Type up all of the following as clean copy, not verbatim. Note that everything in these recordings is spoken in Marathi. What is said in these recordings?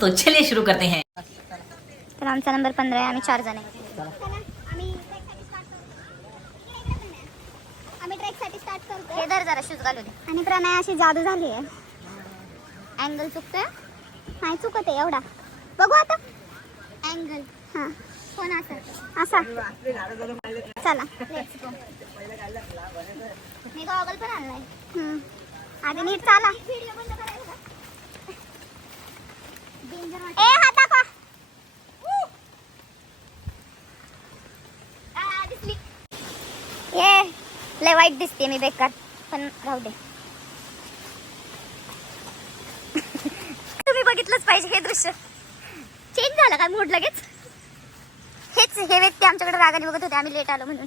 तो चलिए शुरू करते हैं। तर आमचा नंबर 15 आहे. आम्ही 4 जण आहे. आम्ही ट्रेकसाठी स्टार्ट करतो. हे धर जरा शूज घालू दे. आणि प्रणय अशी जादू झाली आहे. अँगल चुकतोय नाही चुकत आहे एवढा. बघू आता अँगल. हां कोण असा चला लेट्स गो. मी गॉगल पण आणलाय. आधी नीट चाला. ए हात दाखवा. दिसली ये लय वाईट दिसते मी बेकार पण राहू दे. तुम्ही बघितलंच पाहिजे हे दृश्य. चेंज झालं काय मूड लगेच. हे व्यक्ती आमच्याकडे रागाने बघत होते आम्ही लेट आलो म्हणून.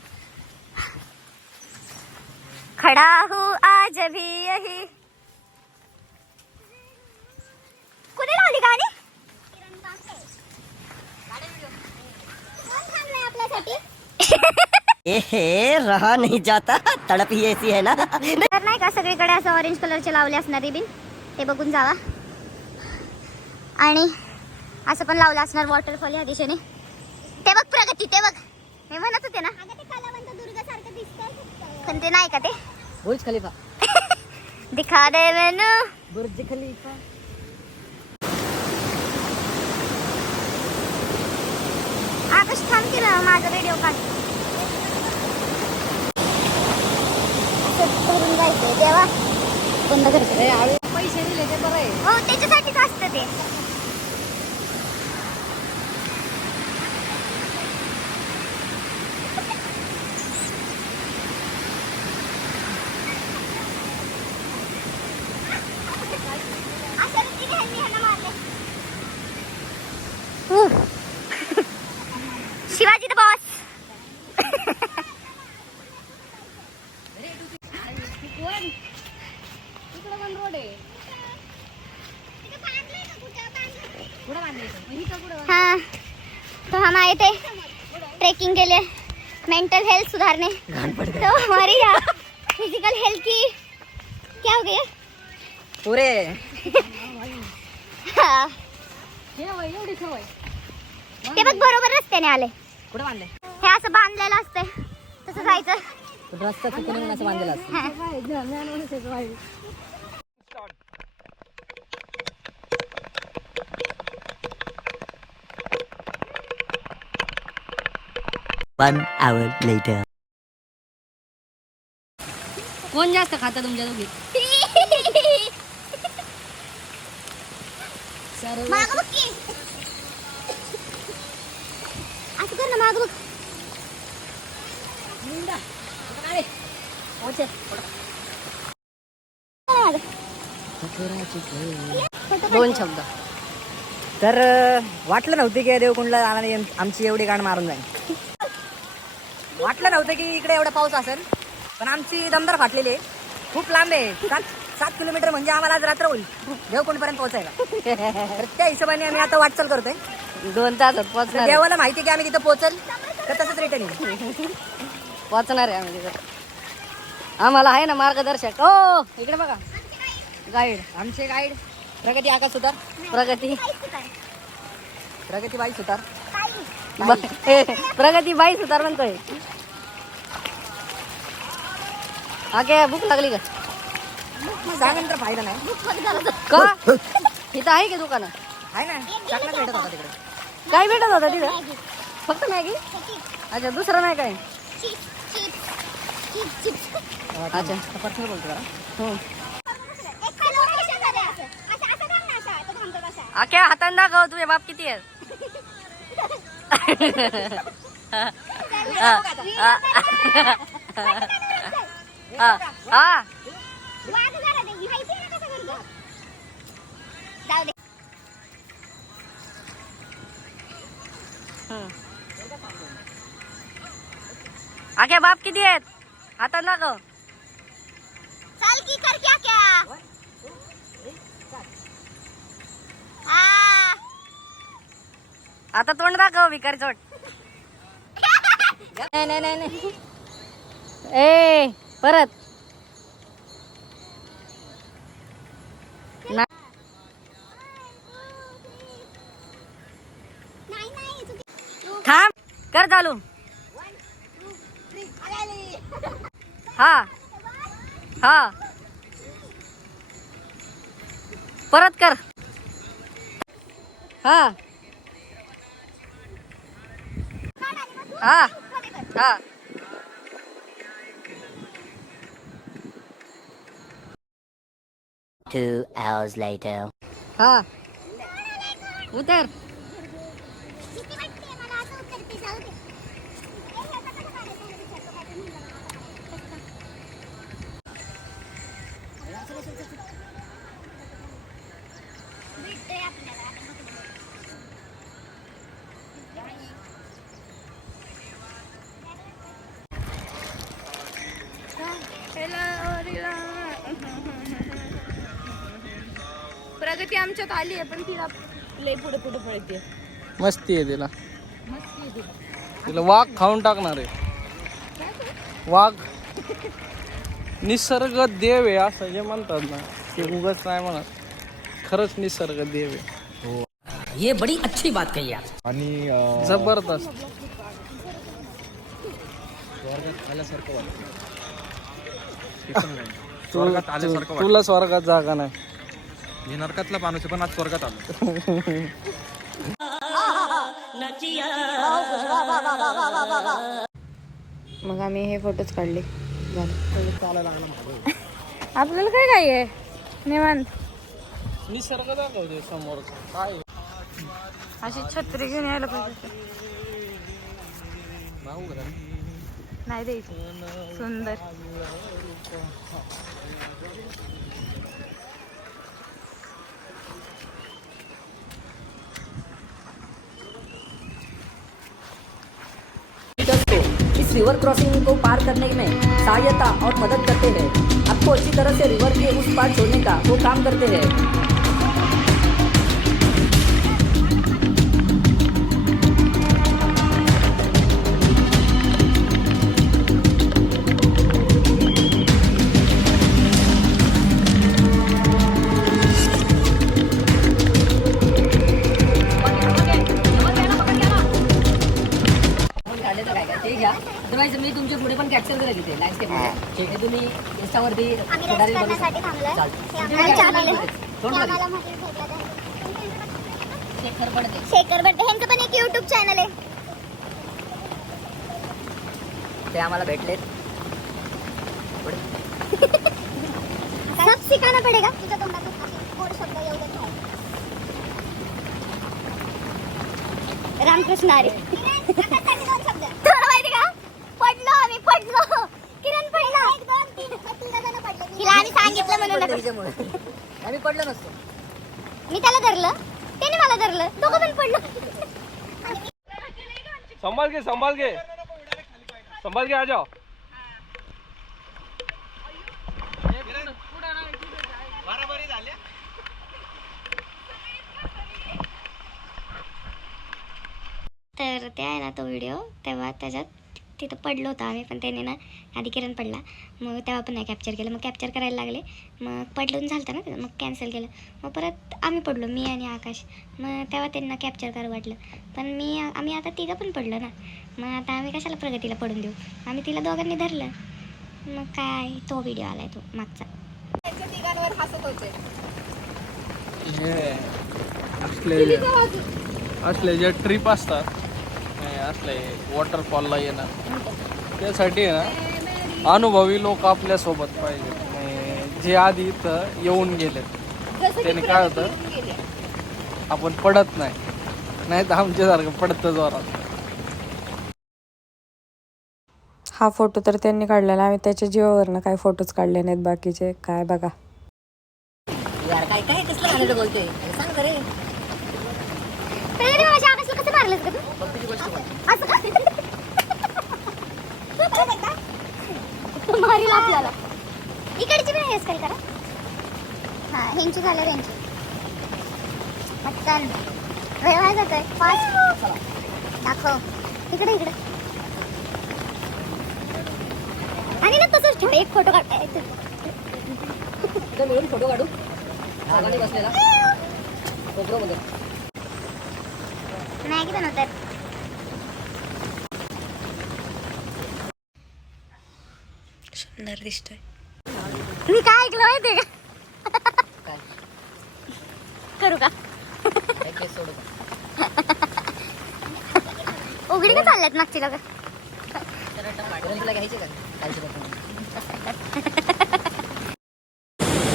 खडा हूँ आज भी यही. कुठे लावली गाणी. रहा नहीं जाता तड़प ही ऐसी है ना. तर नाही का सगळीकडे असं ऑरेंज कलरचे लावले असणार रिबिन ते बघून जावा. आणि असं पण लावलं असणार वॉटरफॉल या दिशेने. ते बघ प्रगती ते बघ. मी म्हणत होते ना पण ते नाही का ते बुर्ज खलीफा. दिखा दे मेनू बुर्ज खलीफा. आकाश थांब केलं माझा व्हिडिओ काढ. धरून जायचंय तेव्हा बंद करते. पैसे दिले ते बरं आहे. हो त्याच्यासाठीच असतं ते. Shivaji the boss. हाँ तो हम आए थे ट्रैकिंग के लिए मेंटल हेल्थ सुधारने. तो हमारी फिजिकल हेल्थ की क्या हो गया पुरे. हाँ. ते बघ बरोबर रस्त्याने आले. कुठे बांधले. हे असं बांधलेलं असतंय तसं जायचं. रस्ता चुकून म्हणून असं बांधलेलं असतं. हा. 1 hour later. कोण जास्त खाता तुमच्या दोघी. मागं बघ की. असं कर ना मागं बघ. दोन शब्द. तर वाटलं नव्हतं की देवकुंडला जाणारी आमची एवढी गाण मारून जाईल. वाटलं नव्हतं की इकडे एवढा पाऊस असेल. पण आमची दमदार फाटलेली आहे. खूप लांब आहे. 7 किलोमीटर म्हणजे आम्हाला आज रात्र होईल देवकुंडपर्यंत पोहोचायला. तर त्या हिशोबाने आम्ही आता वाटचाल करतोय. 2 तासात पोहोचणार. देवाला माहिती आहे की आम्ही तिथं पोहोचल तर तसंच रिटर्न येईल. पोहोचणार आहे आम्ही तिथं. आम्हाला आहे ना मार्गदर्शक. हो इकडे बघा गाईड. आमचे गाईड प्रगती आकाश सुतार. प्रगती प्रगतीबाई सुतार. प्रगती बाई सुतार म्हणतोय. हा काय भूक लागली का. सांगून फायदा नाही का इथं आहे की दुकान. आहे ना. चाकणा भेटत होता तिकडे. काय भेटत होता तिथं. फक्त मॅगी. अच्छा दुसरं नाही काय. अच्छा पर्सनल बोलतो जरा. आख्या हाताने दाखव तुझे बाप किती आहेत. आख्या बाप किती आहेत हाताने दाखव. चाल की कर क्या क्या. आता तोंड दाखव भिकारी चोट. नाही नाही नाही नाही. ए परत थांब कर चालू. हा हा परत कर. हा हा हा. Two hours later. हा उतर. प्रगती आमच्यात आली आहे पण तिला लय पुढे पुढे पळते. मस्ती आहे तिला. तिला वाघ खाऊन टाकणार आहे. वाघ निसर्ग देव आहे असं जे म्हणतात ना ते उगाच नाही म्हणत. खरंच निसर्ग देव आहे. ये बड़ी अच्छी बात कही आप. आणि जबरदस्त. स्वर्गात आल्यासारखं वाटतं. तुला स्वर्गात जागा नाही. मी नरकातला माणूस आहे, पण आज स्वर्गात आलो. मग आम्ही हे फोटोच काढले. आपल्याला काय आहे निवांत. निसर्ग दाखवते समोर काय. अशी छत्री घेऊन यायला पाहिजे. नाही द्यायची. सुंदर. इस रिवर क्रॉसिंग को पार करने में सहायता और मदद करते हैं. आपको अच्छी तरह से रिवर के उस पार छोड़ने का वो काम करते हैं. अदरवाईज मी तुमच्या पुढे पण कॅप्चर करेल इथे लँडस्केप मध्ये. हे तुम्ही इंस्टावरती आम्ही रेस्ट करण्यासाठी थांबलोय. ते आम्हाला चहा दिले. ते आम्हाला मध्ये भेटलं तर. शेखर बडे ह्यांचं पण एक YouTube चॅनल आहे. ते आम्हाला भेटलेत. सब सिखाना पडेगा. तुझ्या तोंडातून असे गोड शब्द येऊ देत नाही. रामकृष्ण हरी. तुला माहिती का पडलो आम्ही पडलो. किरण पडला. 1 2 3 3 जण पडले. तिला आम्ही सांगितलं म्हणून आम्ही पडलो नसतो. मी त्याला धरलं त्याने मला धरलं दोघं पण पडलो. संभाल के संभाल के संभाल के आ जाओ. तर ते आहे ना तो व्हिडिओ तेव्हा त्याच्यात तिथं पडलो होतं आम्ही पण त्याने ना आधी किरण पडला मग तेव्हा पण नाही कॅप्चर केलं. मग कॅप्चर करायला लागले मग पडलून झालं ना मग कॅन्सल केलं. मग परत आम्ही पडलो मी आणि आकाश. मग तेव्हा त्यांना कॅप्चर करावं वाटलं पण आम्ही आता तिघं पण पडलो ना. मग आता आम्ही कशाला प्रगतीला पडून देऊ. आम्ही तिला दोघांनी धरलं. मग काय तो व्हिडिओ आलाय तो मागचा. तिघांवर हसत होते. हे असले जे ट्रिप असतात असले वॉटरफॉलला येणं त्यासाठी आहे ना अनुभवी लोक आपल्या सोबत पाहिजे. जे आधी इथं येऊन गेलेत त्याने काय होतं आपण पडत नाही तर आमच्यासारखं पडतं जोरात. हा फोटो तर त्यांनी काढलेला. आम्ही त्याच्या जीवावरनं काय फोटोच काढले नाहीत बाकीचे. काय बघा यार काय काय कसलं गाणं बोलतोय सांग खरे. कसं मारलंस का तू मारील आपल्याला. इकडची पण हेअरस्टाईल करा. हा ह्यांची झालं त्यांची. पटकन वेळ व्हाय जातोय फास्ट. दाखव इकडे इकडे. आणि ना तसंच ठेव. एक फोटो काढ. मिळून फोटो काढू. आगाने बसलेला कोपरो मध्ये नाही की बनवतात. सुंदर दिसतोय. मी काय ऐकलं माहितीये का? काय करू का? काय केस सोडू का? उघडी का चालल्यात मागची लोक? वरून तुला घ्यायचे का कालची बसून?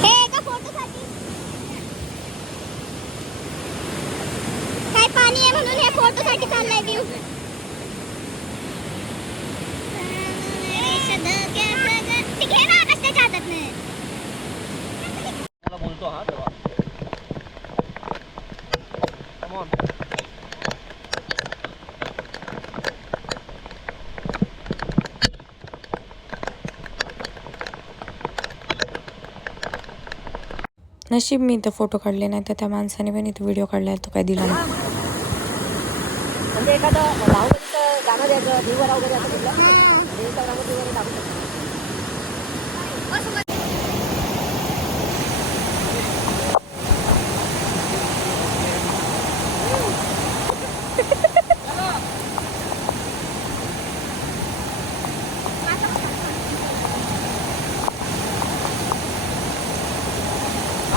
हे एका फोटोसाठी काय पाणी आहे म्हणून हे फोटोसाठी चाललाय व्ह्यू. घे ना कशाच्या हातात नाही. मला बोलतो हा तेव्हा. Come on. नशीब मी इथं फोटो काढले नाही तर त्या माणसाने पण इथं व्हिडिओ काढलाय तो काय दिला नाही. म्हणजे एखादं भाऊबंदीचं गाणं द्यायचं दिवाळा वगैरे असं कुठलं इंस्टाग्रामवर वगैरे टाकू शकतो.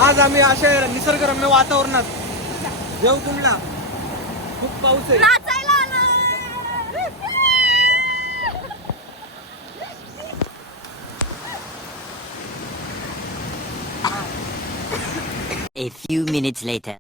आज आम्ही अशा निसर्गरम्य वातावरणात देवकुंडला खूप पाऊस आहे. नाचायला आला. A few minutes later.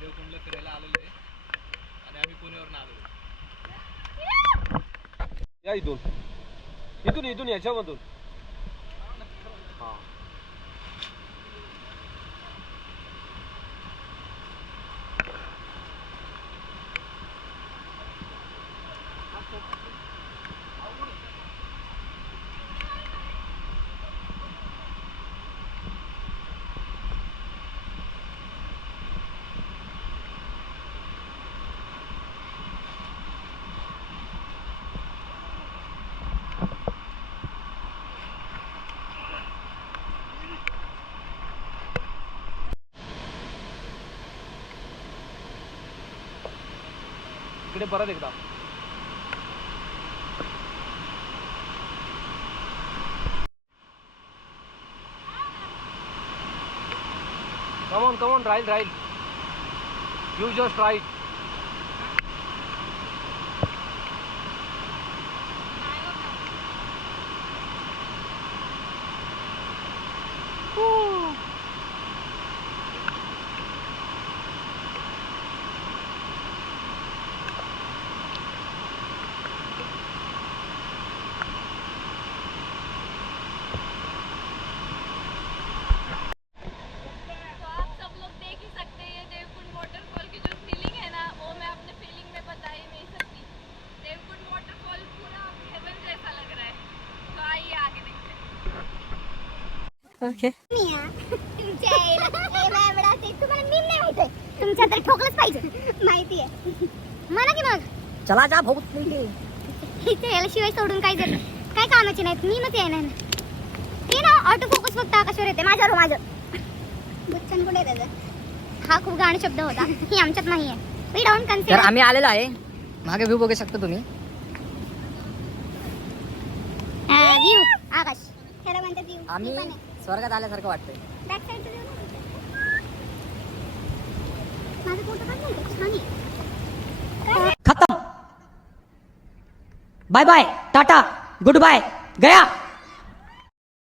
देवकुंडला फिरायला आलेलो आहे आणि आम्ही पुण्यावरून आलेलो. या इथून इथून इथून याच्यामधून. हा इकडे परत एकदा. Come on, right. You just right. Okay तुमच्या तर ठोकलंच पाहिजे माहितीये मला की मग चला जा भाऊ इथे याला शिवाय सोडून काय झालं काय कामाचे नाहीत मी मग येणार ते ना ऑटो फोकस फक्त आकाशावर येते. माझ्यावर माझं बुच्चन कुठे आहे त्याचं? हा खूप घाण शब्द होता. ही आमच्यात नाहीये. वी डोंट तर कन्सिडर. आम्ही आलेलो आहे. मागे व्ह्यू बघू शकता तुम्ही. व्ह्यू आकाश. ह्याला म्हणतात व्ह्यू. आम्ही स्वर्गात आल्यासारखं वाटतंय. बॅक साइडचं व्ह्यू. माझा फोटो काढलाय का? छान आहे. खत्म. Bye bye, tata, goodbye, गया.